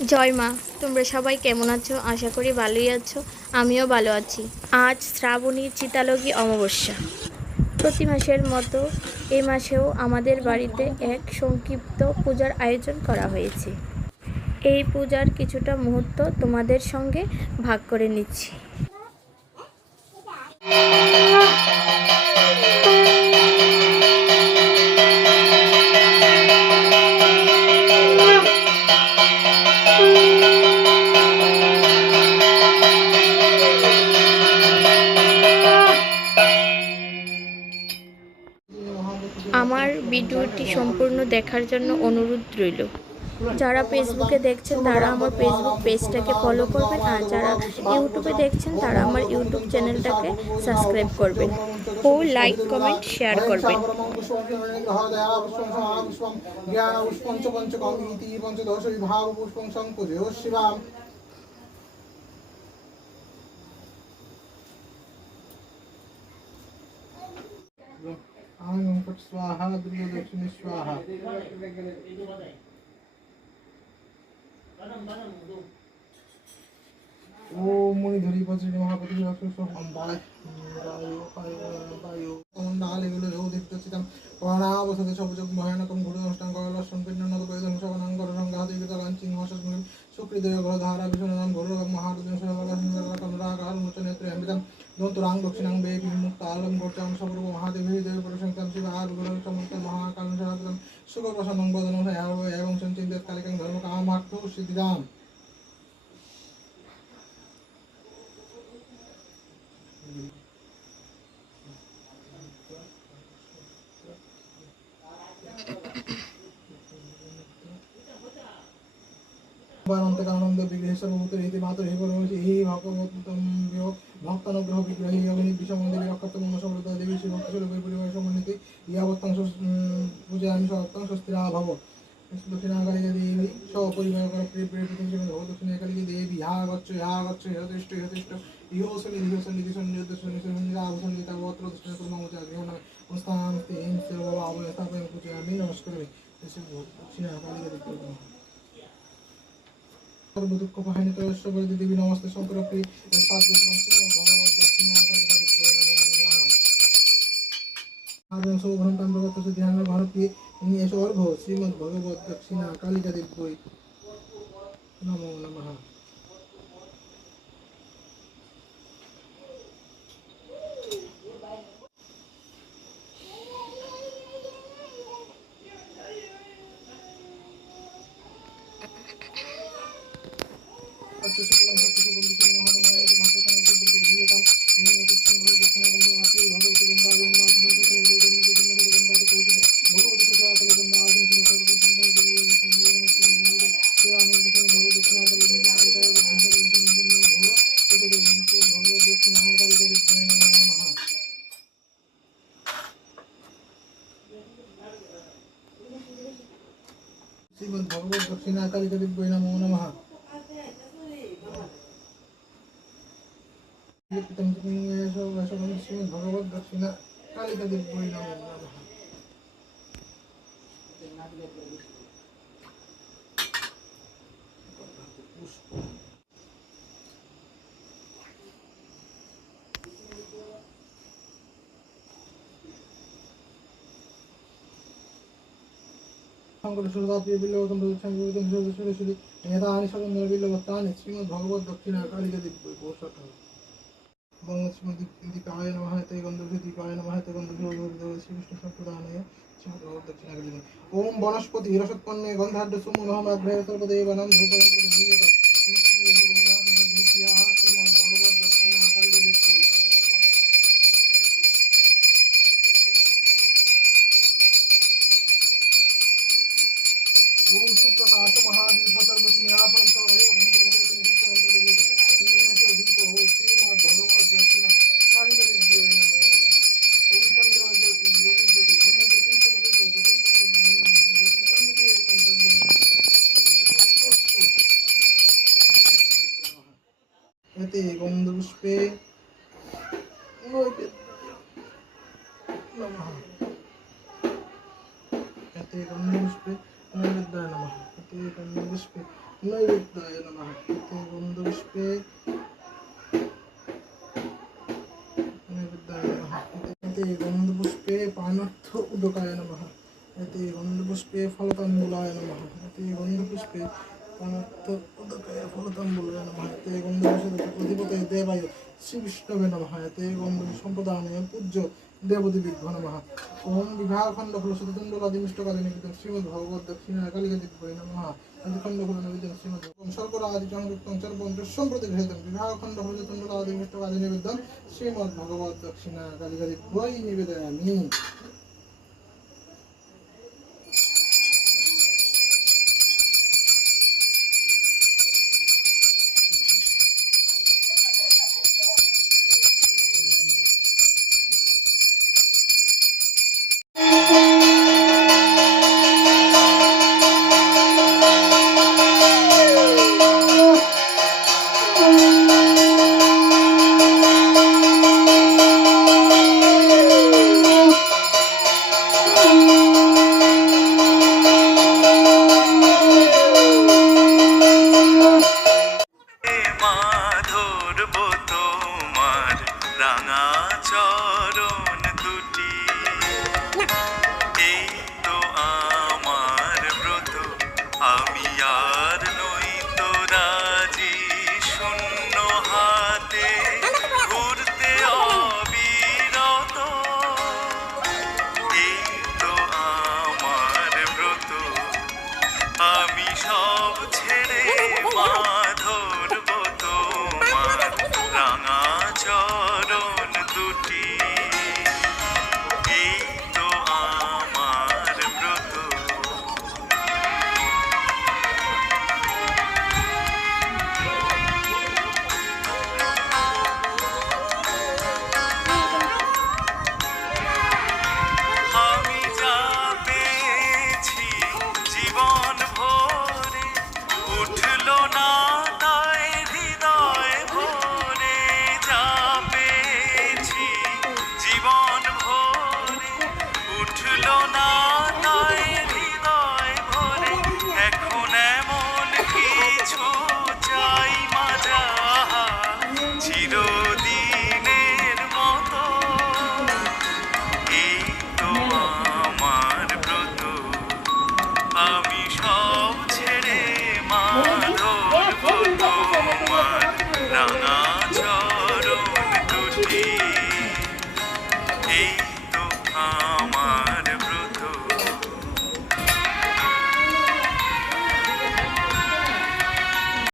জয় মা। তোমরা সবাই কেমন আছো? আশা করি ভালোই আছো। আমিও ভালো আছি। আজ শ্রাবণী চিতালগী অমাবস্যা। প্রতি মাসের মতো এ মাসেও আমাদের বাড়িতে এক সংক্ষিপ্ত পূজার আয়োজন করা হয়েছে। এই পূজার কিছুটা মুহূর্ত তোমাদের সঙ্গে ভাগ করে নিচ্ছি। আমার ভিডিওটি সম্পূর্ণ দেখার জন্য অনুরোধ রইল। যারা ফেসবুকে দেখছেন তারা আমার ফেসবুক পেজটাকে ফলো করবেন, আর যারা ইউটিউবে দেখছেন তারা আমার ইউটিউব চ্যানেলটাকে সাবস্ক্রাইব করবেন ও লাইক কমেন্ট শেয়ার করবেন। स्वाहा दुर्गा दक्षिण स्वाहा ओम मुनिधरी वज्री महापति रक्षो अंबाय वायु नाल एগুলো রো দেখতে চিতাম প্রাণাবসতে সবযোগ ভয়ানকম ঘুরে অনুষ্ঠান করালসন পিন্ননত প্রয়োজন সবনাং গরসংঘাতি বিতরাঞ্চিং হসস্মৃ শুক্রিদেব গ্রহ ধারা বিষ্ণুনাম ঘোর মহারুদ্র সরবরাহ রাগার মোচনেত্রে অমৃতম দন্তরাং দক্ষিণাং বে বিমুক্তালম গোচাং সর্ব মহাদেবী দেব প্রশংসাম শিব আর গুরু সমস্ত মহাকালং সর্বদম সুখ প্রসন্নং বদনং এবং সঞ্চিন্তিত কালিকাং ধর্ম কামার্থ সিদ্ধিদাম অনন্ত বিগ্রহ সর্বভূত রীতি মাতর হে পরমেশ্বর হে ভগবতম ভক্তানুগ্রহ বিগ্রহী অগ্নি বিষম দেবী অক্ষত মন সমৃদ্ধ দেবী শ্রী ভক্ত স্বরূপের পরিবার সমন্বিতে ইয়াবত্তাংশ পূজায়ামি সত্তাংশ স্থিরা ভব দক্ষিণাকালী দেবী সপরিবার দক্ষিণাকালী দেবী হা গচ্ছ হতিষ্ঠ ইহোসনি ইহোসনি দিশন্নিদর্শনি আভূষণি তাবত্র দক্ষিণ কর্মমোচা গৃহ স্থান স্তেন সেবা অবস্থাপন পূজায়ামি নমস্কারামি দক্ষিণাকালী দেবী সর্বদুঃখ পাহানি তরস্বরী দেবী নমস্তে শঙ্কর প্রিয় ভগবত দক্ষিণাকালী আদম সৌভ্রম তাম্রগত ধ্যান ভারতী অর্ঘ শ্রীমদ ভগবত দক্ষিণাকালী দেবী নমো নমঃ। শ্রীমদ ভগবত দক্ষিণাকালী দেবী নমো নমঃ। শ্রীমদ ভগবত দক্ষিণাকালী দেবী নমো নমঃ। শ্রীমদ ভগবত দক্ষিণাকালী দেবী দীপায় নমঃ তে গন্ধর্ব দীপায় নমঃ তে গন্ধর্ব শ্রীকৃষ্ণ সম্প্রদায় ভগবত দক্ষিণাকালী দেবী। ওম বনস্পতি রসৎপন্নে গন্ধাঢ্য সুমনহমাগ্রহে সর্বদেবানাং ধূপয়ন্ত্র বিহিয়ত শ্রীমদ ভগবত দক্ষিণাকালী দেবী ओम सुप्रकाश महादीप सर्वति निरापरम सर्वैव भूतभूतेन दीपयन्त्र दिव्यते श्रीमेषो दीपो श्रीमद् भगवत दक्षिणा काली देवी नमो नमः। ओम चंद्र ज्योति योगी ज्योति ओम ज्योति ज्योति एकम चंद्र यते गंधपुष्पे नमः यते गंधपुष्पे नमः यते गंधपुष्पे নৈবেদ্যায় নমঃ। এতে গন্ধপুষ্পে নৈবেদ্যায় নমঃ। এতে গন্ধপুষ্পে পানার্থ উদকায় নমঃ। এতে গন্ধপুষ্পে ফলতাম্বুলায় নমঃ। এতে গন্ধপুষ্পে পানার্থ উদকায় ফলতাম্বুলায় নমঃ। এতে গন্ধপুষ্পে অধিপতে দেবায় শ্রী বিষ্ণবে নমঃ। এতে গন্ধ সম্প্রদানে পূজ্য দেবদেবীভ্যো নমঃ। ওম বিভাখণ্ড ফল সততুণ্ডলাদি মিষ্টকাদি নিবেদন শ্রীমদ্ ভগবত দক্ষিণা কালিকা দিব্যৈ নমঃ। খণ্ড ফল নিবেদন শ্রীমদ্ শর্করা আদি চন্দ্রক্তং চর্বঞ্চ সম্প্রতি গৃহীতম বিভাখণ্ড ফল সততুণ্ডলাদি মিষ্টকাদি নিবেদন শ্রীমদ্ ভগবত দক্ষিণা কালিকা দিব্যৈ নিবেদয়ামি।